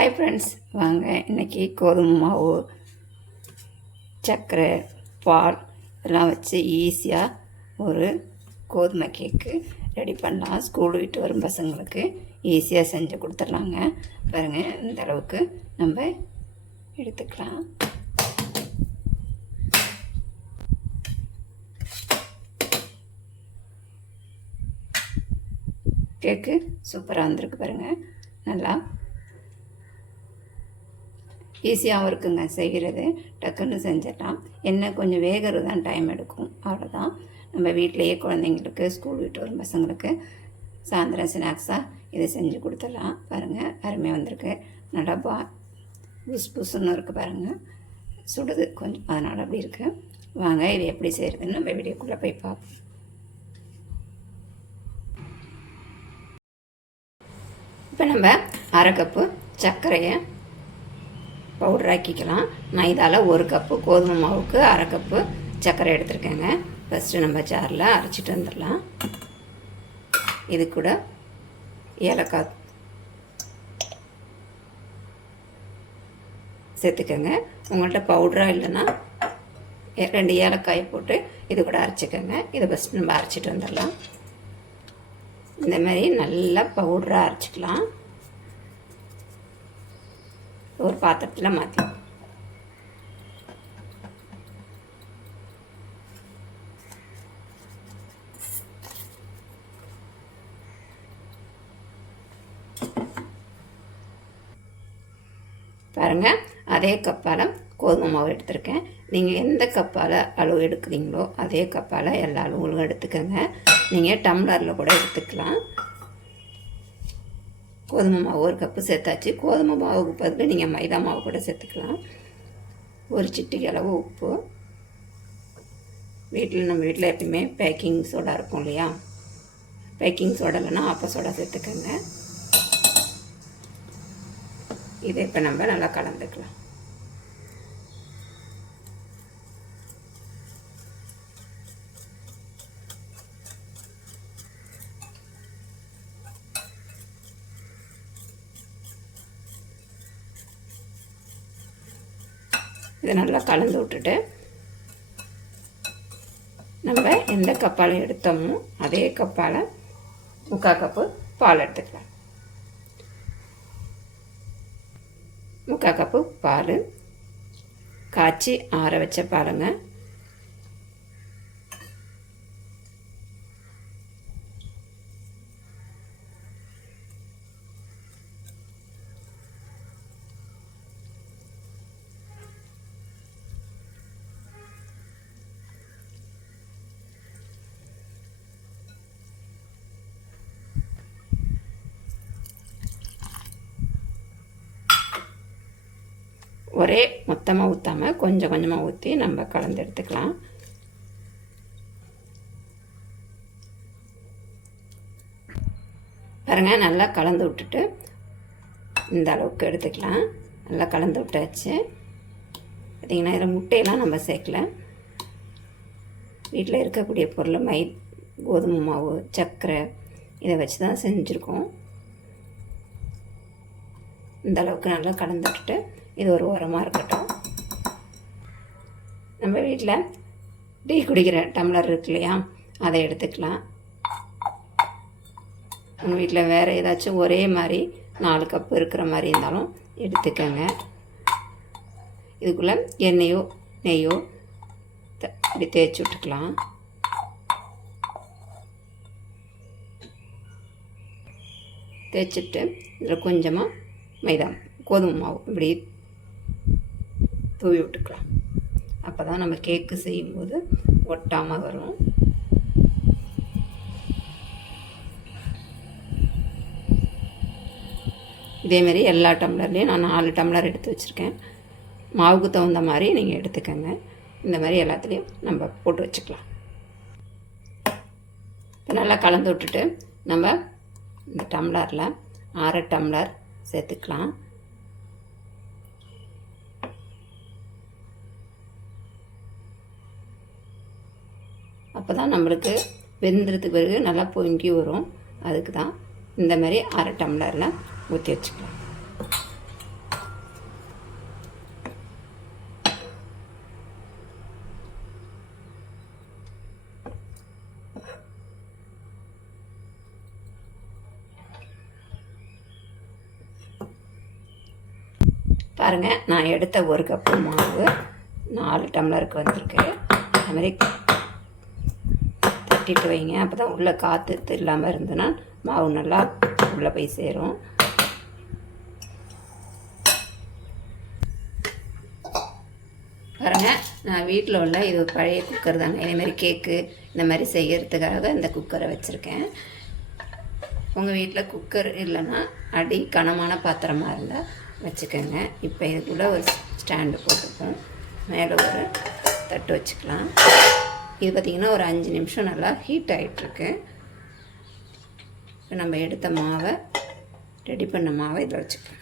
Hi friends வாங்க இன்றைக்கி கோதுமை மாவு சர்க்கரை பால் இதெல்லாம் வச்சு ஈஸியாக ஒரு கோதுமை கேக்கு ரெடி பண்ணலாம். ஸ்கூல் விட்டு வரும் பசங்களுக்கு ஈஸியாக செஞ்சு கொடுத்துட்லாங்க. பாருங்கள் இந்த அளவுக்கு நம்ம எடுத்துக்கலாம். கேக்கு சூப்பராக வந்திருக்கு பாருங்கள் நல்லா ஈஸியாகவும் இருக்குங்க செய்கிறது. டக்குன்னு செஞ்சிடலாம். என்ன கொஞ்சம் வேகிறது தான் டைம் எடுக்கும். அவ்வளோதான் நம்ம வீட்டிலையே குழந்தைங்களுக்கு ஸ்கூல் விட்டு வரும் பசங்களுக்கு சாயந்தரம் ஸ்நாக்ஸாக இதை செஞ்சு கொடுத்துடலாம். பாருங்கள் அருமையாக வந்திருக்கு. நல்லா பா புஸ் புஸ்ன்னு இருக்குது பாருங்கள் சுடுது கொஞ்சம். அதனால் அப்படி இருக்குது வாங்க இது எப்படி செய்கிறதுன்னு நம்ம வீடியோக்குள்ளே போய் பார்ப்போம். இப்போ நம்ம அரை கப்பு சர்க்கரையை பவுடர் ஆக்கிக்கலாம். நான் இதால் ஒரு கப்பு கோதுமை மாவுக்கு அரை கப்பு சர்க்கரை எடுத்துருக்கேங்க. ஃபஸ்ட்டு நம்ம ஜாரில் அரைச்சிட்டு வந்துடலாம். இது கூட ஏலக்காய் சேர்த்துக்கோங்க. உங்கள்கிட்ட பவுடராக இல்லைன்னா ரெண்டு ஏலக்காயை போட்டு இது கூட அரைச்சிக்கோங்க. இதை ஃபஸ்ட்டு நம்ம அரைச்சிட்டு வந்துடலாம். இந்த மாதிரி நல்லா பவுடராக அரைச்சிக்கலாம். ஒரு பாத்திரத்தில் மாற்றி பாருங்கள் அதே கப்பால் கோதுமை மாவு எடுத்திருக்கேன். நீங்கள் எந்த கப்பால் அளவு எடுக்கிறீங்களோ அதே கப்பால் எல்லா அளவுகளும் எடுத்துக்கோங்க. நீங்கள் டம்ளரில் கூட எடுத்துக்கலாம். கோதுமை மாவு ஒரு கப்பு சேர்த்தாச்சு. கோதுமை மாவுக்கு பதில் நீங்கள் மைதா மாவு கூட சேர்த்துக்கலாம். ஒரு சிட்டிகை அளவு உப்பு. வீட்டில் நம்ம வீட்டில் எப்பயுமே பேக்கிங் சோடா இருக்கும் இல்லையா? பேக்கிங் சோடா இல்லைன்னா ஆப்ப சோடா சேர்த்துக்கோங்க. இதை இப்போ நம்ம நல்லா கலந்துக்கலாம். இதை நல்லா கலந்து விட்டுட்டு நம்ம எந்த கப்பால் எடுத்தோமோ அதே கப்பால் முக்கால் கப்பு பால் எடுத்துக்கலாம். முக்கால் கப்பு பால். காய்ச்சி ஆற வச்ச பாலுங்க. ஒரே மொத்தமாக ஊற்றாமல் கொஞ்சம் கொஞ்சமாக ஊற்றி நம்ம கலந்து எடுத்துக்கலாம். பாருங்கள் நல்லா கலந்து விட்டுட்டு இந்த அளவுக்கு எடுத்துக்கலாம். நல்லா கலந்து விட்டாச்சு. பார்த்திங்கன்னா இதில் முட்டையெல்லாம் நம்ம சேர்க்கல. வீட்டில் இருக்கக்கூடிய பொருள் மை கோதுமை மாவு சர்க்கரை இதை வச்சு தான் செஞ்சுருக்கோம். இந்த அளவுக்கு நல்லா கலந்து விட்டுட்டு இது ஒரு உரமாக இருக்கட்டும். நம்ம வீட்டில் டீ குடிக்கிற டம்ளர் இருக்கு இல்லையா? அதை எடுத்துக்கலாம். உங்கள் வீட்டில் வேறு ஏதாச்சும் ஒரே மாதிரி நாலு கப்பு இருக்கிற மாதிரி இருந்தாலும் எடுத்துக்கோங்க. இதுக்குள்ளே எண்ணெயோ நெய்யோ இப்படி தேய்ச்சி விட்டுக்கலாம். தேய்ச்சிட்டு இதில் கொஞ்சமாக மைதா கோதுமை மாவு இப்படி தூவி விட்டுக்கலாம். அப்போ தான் நம்ம கேக்கு செய்யும்போது ஒட்டாமல் வரும். இதேமாரி எல்லா டம்ளர்லேயும் நான் நாலு டம்ளர் எடுத்து வச்சுருக்கேன். மாவுக்கு தகுந்த மாதிரி நீங்கள் எடுத்துக்கோங்க. இந்த மாதிரி எல்லாத்துலேயும் நம்ம போட்டு வச்சுக்கலாம். இப்போ நல்லா கலந்து விட்டுட்டு நம்ம இந்த டம்ளரில் அரை டம்ளர் சேர்த்துக்கலாம். அப்போ தான் நம்மளுக்கு வெந்துறதுக்கு பிறகு நல்லா பொங்கி வரும். அதுக்கு தான் இந்த மாதிரி அரை டம்ளரில் ஊற்றி வச்சுக்கலாம். பாருங்கள் நான் எடுத்த ஒரு கப்பு மாவு நாலு டம்ளருக்கு வந்திருக்கு. அதுமாதிரி மாதிரி வைங்க. அப்போ தான் உள்ளே காற்று இல்லாமல் இருந்ததுன்னா மாவு நல்லா உள்ளே போய் சேரும். பாருங்கள் நான் வீட்டில் உள்ள இது ஒரு பழைய குக்கர் தாங்க. இதேமாதிரி கேக்கு இந்த மாதிரி செய்கிறதுக்காக இந்த குக்கரை வச்சுருக்கேன். உங்கள் வீட்டில் குக்கர் இல்லைன்னா அடி கனமான பாத்திரமாக இருந்தால் வச்சுக்கோங்க. இப்போ இதுக்குள்ளே ஒரு ஸ்டாண்டு போட்டுப்போம். மேலே ஒரு தட்டு வச்சுக்கலாம். இது பார்த்திங்கன்னா ஒரு அஞ்சு நிமிஷம் நல்லா ஹீட் ஆகிட்டுருக்கு இப்போ நம்ம எடுத்த மாவை ரெடி பண்ண மாவை இதில் வச்சுக்கலாம்.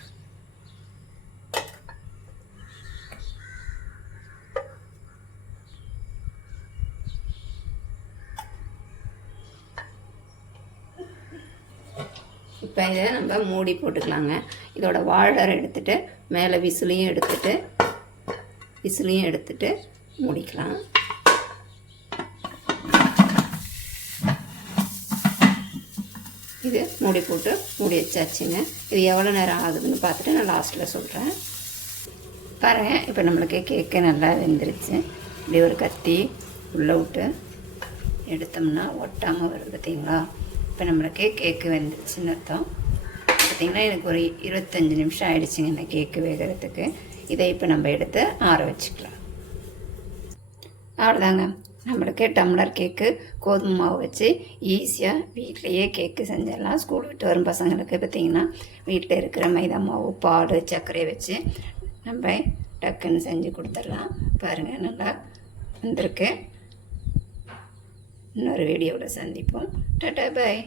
இப்போ இதை நம்ம மூடி போட்டுக்கலாங்க. இதோட வாழரை எடுத்துகிட்டு மேலே விசிலையும் எடுத்துகிட்டு விசிலையும் எடுத்துட்டு மூடிக்கலாம். இது மூடி போட்டு மூடி வச்சாச்சுங்க. இது எவ்வளோ நேரம் ஆகுதுன்னு பார்த்துட்டு நான் லாஸ்ட்டில் சொல்கிறேன் பாருங்கள் இப்போ நம்மளுக்கு கேக்கு நல்லா வெந்துருச்சு. இப்படி ஒரு கத்தி உள்ளே விட்டு எடுத்தோம்னா ஒட்டாமல் வருது பார்த்தீங்களா இப்போ நம்மளுக்கு கேக்கு வெந்துருச்சுன்னு அர்த்தம். பார்த்திங்கன்னா எனக்கு ஒரு இருபத்தஞ்சி நிமிஷம் ஆயிடுச்சுங்க இந்த கேக்கு வேகிறதுக்கு. இதை இப்போ நம்ம எடுத்து ஆற வச்சுக்கலாம். அவ்வளோதாங்க நம்மளுக்கு டம்ளர் கேக்கு கோதுமை மாவு வச்சு ஈஸியாக வீட்லேயே கேக்கு செஞ்சிடலாம். ஸ்கூல் விட்டு வரும் பசங்களுக்கு பார்த்திங்கன்னா வீட்டில் இருக்கிற மைதா மாவு பால் சர்க்கரையை வச்சு நம்ம டக்குன்னு செஞ்சு கொடுத்துடலாம். பாருங்கள் நல்லா வந்திருக்கு. இன்னொரு வீடியோவில் சந்திப்போம். Tata bye.